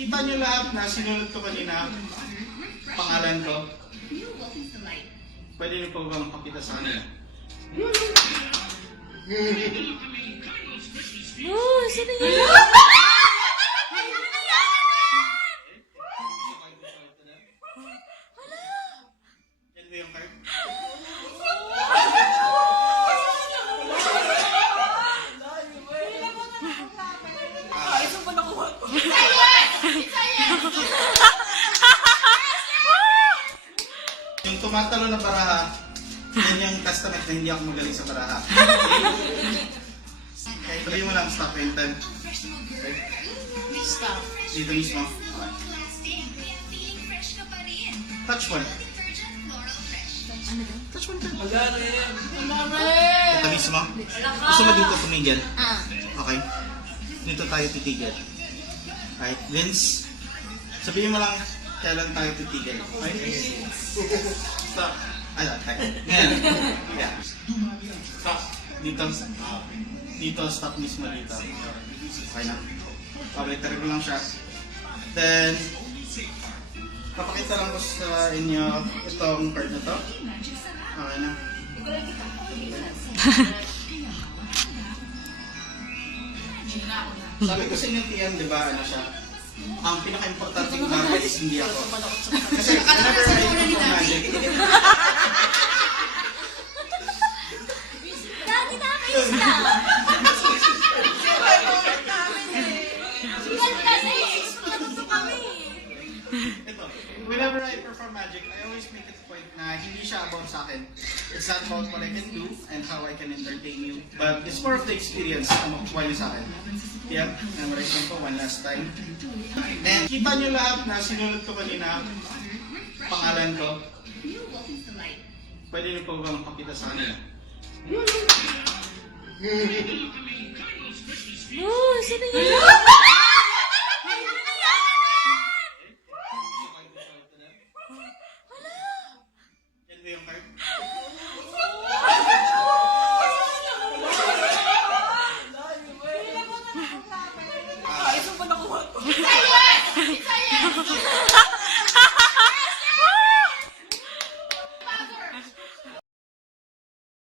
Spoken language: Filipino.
Kita niyo lahat na sinunod ko kanina, pangalan ko. Pwede niyo po ba makapita sa kanila? Oh, sino yun? Yan ba yung card? Isang pa nakuha ko. Yung tumatalo na baraha, yan yung testament na hindi ako magaling sa baraha. Okay, sabihin mo lang stop in time. Okay. Stop. Dito mismo. Touch one. Touch one ka. Ito mismo. Gusto mo dito tumigil? Okay. Dito tayo titigil. Right, Vince. Sabihin mo lang kailan tayo titigil. Okay? Stop. Ayun, tayo. Ngayon. Yeah. Stop. Dito. Dito, stop mismo dito. Okay na. Pabalitar ko lang siya. Then, papakita lang ko sa inyo itong card na to. Okay na. Sabi ko sa inyo, Tian, di ba, ano siya? Ang pinaka-importante ng market is hindi ako. Kasi whenever I perform magic, Dati nakakayos ka. ito, whenever I perform magic, I always make it a point na hindi siya about sa akin. It's not about what I can do and how I can entertain you. But it's more of the experience na makukuha niyo sa akin. Yeah, memorize lang po one last time. And kita niyo lahat na sinunod ko kanina, pangalan ko. Pwede niyo po ba makapita sa kanila? Oh, sino yun?